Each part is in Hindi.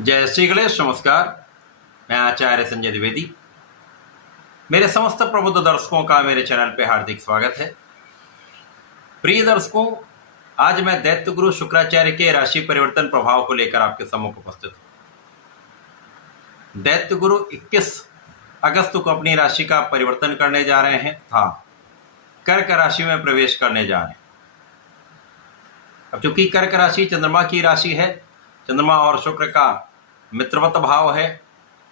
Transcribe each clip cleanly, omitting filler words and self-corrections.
जय श्री गणेश। नमस्कार, मैं आचार्य संजय द्विवेदी। मेरे समस्त प्रबुद्ध दर्शकों का मेरे चैनल पे हार्दिक स्वागत है। प्रिय दर्शकों, आज मैं दैत्य गुरु शुक्राचार्य के राशि परिवर्तन प्रभाव को लेकर आपके सम्मुख उपस्थित हूं। दैत्य गुरु 21 अगस्त को अपनी राशि का परिवर्तन करने जा रहे हैं तथा कर्क राशि में प्रवेश करने जा रहे हैं। अब चूंकि कर्क राशि चंद्रमा की राशि है, चंद्रमा और शुक्र का मित्रवत भाव है,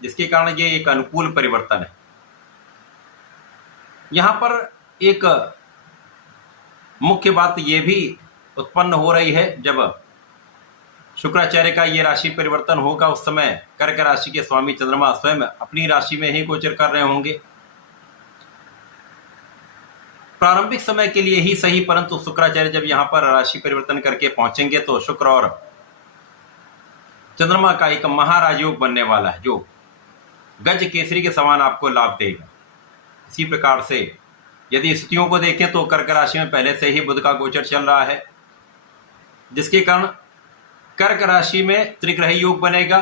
जिसके कारण ये एक अनुकूल परिवर्तन है। यहां पर एक मुख्य बात ये भी उत्पन्न हो रही है, जब शुक्राचार्य का ये राशि परिवर्तन होगा उस समय कर्क राशि के स्वामी चंद्रमा स्वयं अपनी राशि में ही गोचर कर रहे होंगे। प्रारंभिक समय के लिए ही सही, परंतु शुक्राचार्य जब यहां पर राशि परिवर्तन करके पहुंचेंगे तो शुक्र और चंद्रमा का एक महाराजयोग बनने वाला है, जो गज केसरी के समान आपको लाभ देगा। इसी प्रकार से यदि स्थितियों को देखें तो कर्क राशि में पहले से ही बुध का गोचर चल रहा है, जिसके कारण कर्क राशि में त्रिग्रही योग बनेगा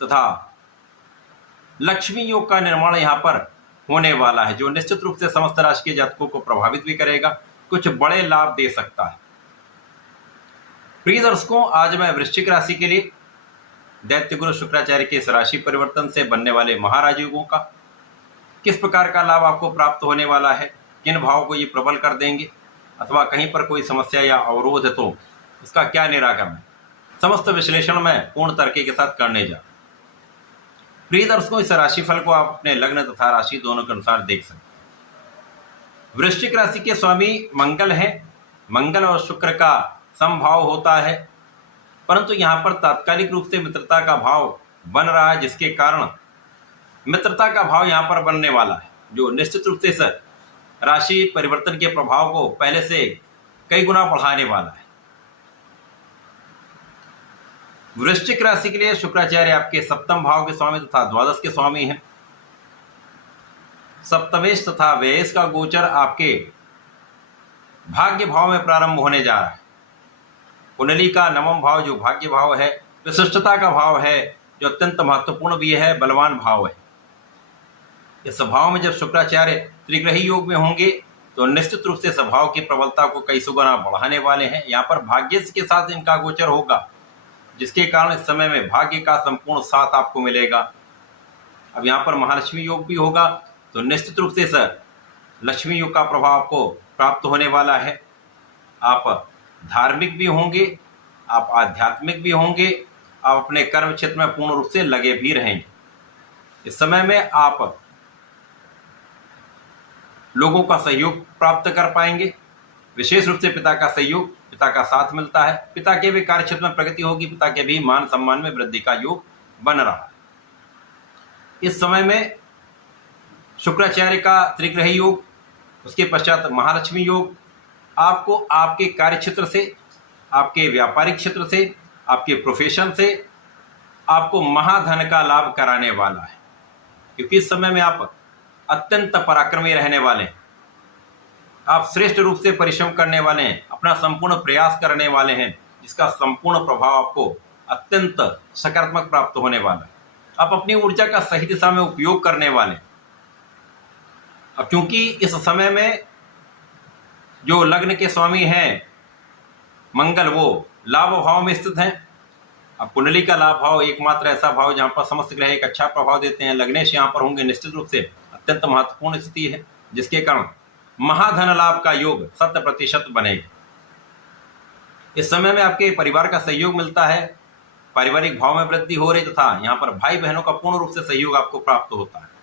तथा लक्ष्मी योग का निर्माण यहां पर होने वाला है, जो निश्चित रूप से समस्त राशि के जातकों को प्रभावित भी करेगा, कुछ बड़े लाभ दे सकता है। प्रिय दर्शकों, आज मैं वृश्चिक राशि के लिए दैत्य गुरु शुक्राचार्य के इस राशि परिवर्तन से बनने वाले महाराजयोगों का किस प्रकार का लाभ आपको प्राप्त होने वाला है, किन भाव को ये प्रबल कर देंगे, अथवा कहीं पर कोई समस्या या अवरोध है तो उसका क्या निराकरण है, समस्त विश्लेषण में पूर्ण तर्क के साथ करने जा। प्रिय दर्शकों, इस राशिफल को आप अपने लग्न तथा राशि दोनों के अनुसार देख सकते हैं। वृश्चिक राशि के स्वामी मंगल है। मंगल और शुक्र का समभाव होता है, परंतु यहां पर तात्कालिक रूप से मित्रता का भाव बन रहा है, जिसके कारण मित्रता का भाव यहां पर बनने वाला है, जो निश्चित रूप से इस राशि परिवर्तन के प्रभाव को पहले से कई गुना बढ़ाने वाला है। वृश्चिक राशि के लिए शुक्राचार्य आपके सप्तम भाव के स्वामी तथा द्वादश के स्वामी हैं। सप्तमेश तथा व्ययेश का गोचर आपके भाग्य भाव में प्रारंभ होने जा रहा है। कुंडली का नवम भाव जो भाग्य भाव है, विशिष्टता का भाव है, जो अत्यंत महत्वपूर्ण भी है, बलवान भाव है। इस भाव में जब शुक्राचार्य त्रिग्रही योग में होंगे तो निश्चित रूप से स्वभाव की प्रबलता को कई सौ गुना बढ़ाने वाले हैं। यहाँ पर भाग्य के साथ इनका गोचर होगा, जिसके कारण इस समय में भाग्य का संपूर्ण साथ आपको मिलेगा। अब यहाँ पर महालक्ष्मी योग भी होगा, तो निश्चित रूप से इस लक्ष्मी योग का प्रभाव आपको प्राप्त होने वाला है। आप धार्मिक भी होंगे, आप आध्यात्मिक भी होंगे, आप अपने कर्म क्षेत्र में पूर्ण रूप से लगे भी रहेंगे। इस समय में आप लोगों का सहयोग प्राप्त कर पाएंगे, विशेष रूप से पिता का सहयोग, पिता का साथ मिलता है। पिता के भी कार्य क्षेत्र में प्रगति होगी, पिता के भी मान सम्मान में वृद्धि का योग बन रहा है। इस समय में शुक्राचार्य का त्रिग्रही योग, उसके पश्चात महालक्ष्मी योग आपको आपके कार्य क्षेत्र से, आपके व्यापारिक क्षेत्र से, आपके प्रोफेशन से आपको महाधन का लाभ कराने वाला है, क्योंकि इस समय में आप अत्यंत पराक्रमी रहने वाले हैं। आप श्रेष्ठ रूप से परिश्रम करने वाले हैं, अपना संपूर्ण प्रयास करने वाले हैं, जिसका संपूर्ण प्रभाव आपको अत्यंत सकारात्मक प्राप्त होने वाला है। आप अपनी ऊर्जा का सही दिशा में उपयोग करने वाले हैं। अब क्योंकि इस समय में जो लग्न के स्वामी हैं मंगल, वो लाभ भाव में स्थित हैं। अब कुंडली का लाभ भाव एकमात्र ऐसा भाव जहां पर समस्त ग्रह एक अच्छा प्रभाव देते हैं। लग्नेश यहां पर होंगे, निश्चित रूप से अत्यंत महत्वपूर्ण स्थिति है, जिसके कारण महाधन लाभ का योग 100% बनेगा। इस समय में आपके परिवार का सहयोग मिलता है, पारिवारिक भाव में वृद्धि हो रही, तथा यहाँ पर भाई बहनों का पूर्ण रूप से सहयोग आपको प्राप्त होता है।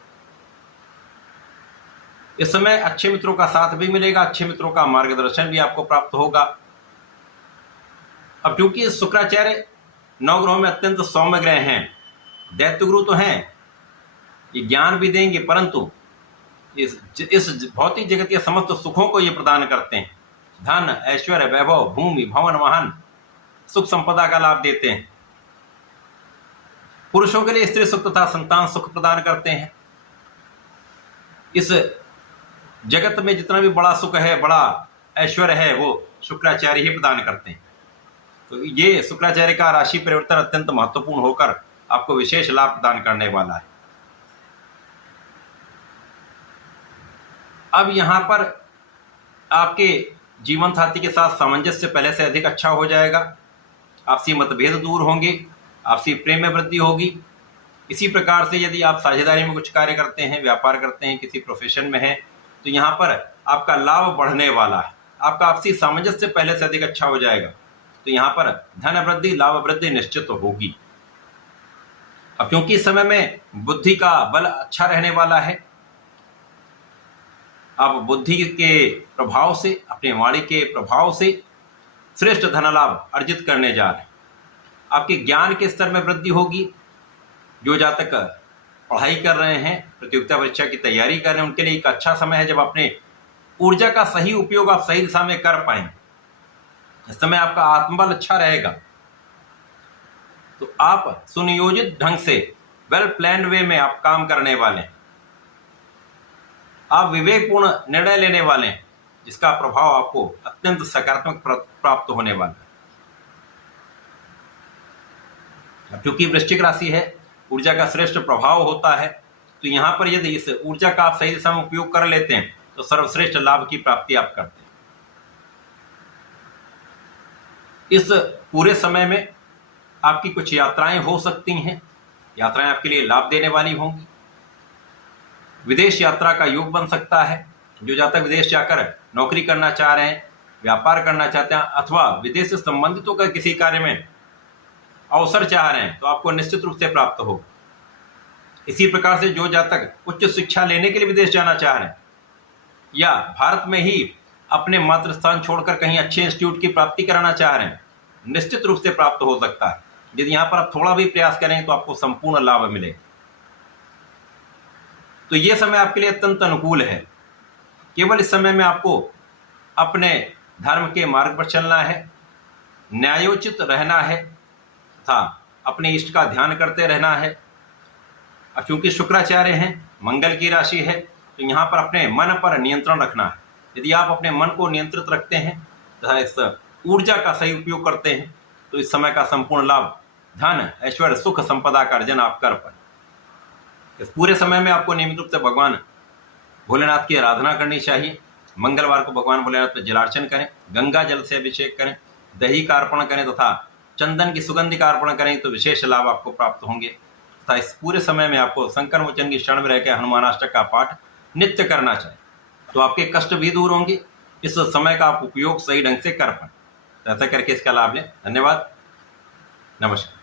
इस समय अच्छे मित्रों का साथ भी मिलेगा, अच्छे मित्रों का मार्गदर्शन भी आपको प्राप्त होगा। अब क्योंकि शुक्राचार्य नवग्रहों में अत्यंत सौम्य ग्रह हैं, दैत्य गुरु तो हैं, ये ज्ञान भी देंगे, परंतु इस भौतिक जगत के समस्त सुखों को ये प्रदान करते हैं। धन, ऐश्वर्य, वैभव, भूमि, भवन, वाहन, सुख संपदा का लाभ देते हैं। पुरुषों के लिए स्त्री सुख तथा संतान सुख प्रदान करते हैं। इस जगत में जितना भी बड़ा सुख है, बड़ा ऐश्वर्य है, वो शुक्राचार्य ही प्रदान करते हैं। तो ये शुक्राचार्य का राशि परिवर्तन अत्यंत महत्वपूर्ण होकर आपको विशेष लाभ प्रदान करने वाला है। अब यहाँ पर आपके जीवन साथी के साथ सामंजस्य पहले से अधिक अच्छा हो जाएगा, आपसी मतभेद दूर होंगे, आपसी प्रेम में वृद्धि होगी। इसी प्रकार से यदि आप साझेदारी में कुछ कार्य करते हैं, व्यापार करते हैं, किसी प्रोफेशन में हैं, तो यहाँ पर आपका लाभ बढ़ने वाला है, आपका आपसी सामंजस्य पहले से अधिक अच्छा हो जाएगा। तो यहाँ पर धन वृद्धि, लाभ वृद्धि निश्चित होगी। अब क्योंकि इस समय में बुद्धि का बल अच्छा रहने वाला है, आप बुद्धि के प्रभाव से, अपने वाणी के प्रभाव से श्रेष्ठ धन लाभ अर्जित करने जा रहे हैं। आपके ज्ञान के स्तर में वृद्धि होगी। जो जातक पढ़ाई कर रहे हैं, प्रतियोगिता परीक्षा की तैयारी कर रहे हैं, उनके लिए एक अच्छा समय है जब अपने ऊर्जा का सही उपयोग आप सही दिशा में कर पाएंगे। इस समय आपका आत्मबल अच्छा रहेगा, तो आप सुनियोजित ढंग से वेल प्लान्ड वे में आप काम करने वाले हैं। आप विवेकपूर्ण निर्णय लेने वाले हैं, जिसका प्रभाव आपको अत्यंत सकारात्मक प्राप्त होने वाला है। क्योंकि वृश्चिक राशि है, ऊर्जा का श्रेष्ठ प्रभाव होता है, तो यहाँ पर यदि इस ऊर्जा का आप सही दिशा में उपयोग कर लेते हैं तो सर्वश्रेष्ठ लाभ की प्राप्ति आप करते हैं। इस पूरे समय में आपकी कुछ यात्राएं हो सकती हैं, यात्राएं आपके लिए लाभ देने वाली होंगी। विदेश यात्रा का योग बन सकता है। जो जातक विदेश जाकर नौकरी करना चाह रहे हैं, व्यापार करना चाहते हैं, अथवा विदेश से संबंधित होकर किसी कार्य में अवसर चाह रहे हैं, तो आपको निश्चित रूप से प्राप्त हो। इसी प्रकार से जो जातक उच्च शिक्षा लेने के लिए विदेश जाना चाह रहे हैं या भारत में ही अपने मातृस्थान छोड़कर कहीं अच्छे इंस्टीट्यूट की प्राप्ति कराना चाह रहे हैं, निश्चित रूप से प्राप्त हो सकता है। यदि यहाँ पर आप थोड़ा भी प्रयास करें तो आपको संपूर्ण लाभ मिलेगा। तो ये समय आपके लिए अत्यंत अनुकूल है। केवल इस समय में आपको अपने धर्म के मार्ग पर चलना है, न्यायोचित रहना है तथा अपने इष्ट का ध्यान करते रहना है। अब क्योंकि शुक्राचार्य हैं, मंगल की राशि है, तो यहाँ पर अपने मन पर नियंत्रण रखना है। यदि आप अपने मन को नियंत्रित रखते हैं तथा इस ऊर्जा का सही उपयोग करते हैं तो इस समय का संपूर्ण लाभ, धन, ऐश्वर्य, सुख, संपदा का अर्जन आप कर पाए। इस पूरे समय में आपको नियमित रूप से भगवान भोलेनाथ की आराधना करनी चाहिए। मंगलवार को भगवान भोलेनाथ पर जलार्चन करें, गंगा जल से अभिषेक करें, दही का अर्पण करें तथा चंदन की सुगंधि का अर्पण करें तो विशेष लाभ आपको प्राप्त होंगे। तथा इस पूरे समय में आपको शंकर मोचन की शरण में रहकर हनुमानाष्टक का पाठ नित्य करना चाहिए, तो आपके कष्ट भी दूर होंगे। इस समय का आप उपयोग सही ढंग से कर पाएं। तो ऐसा करके इसका लाभ लें। धन्यवाद, नमस्कार।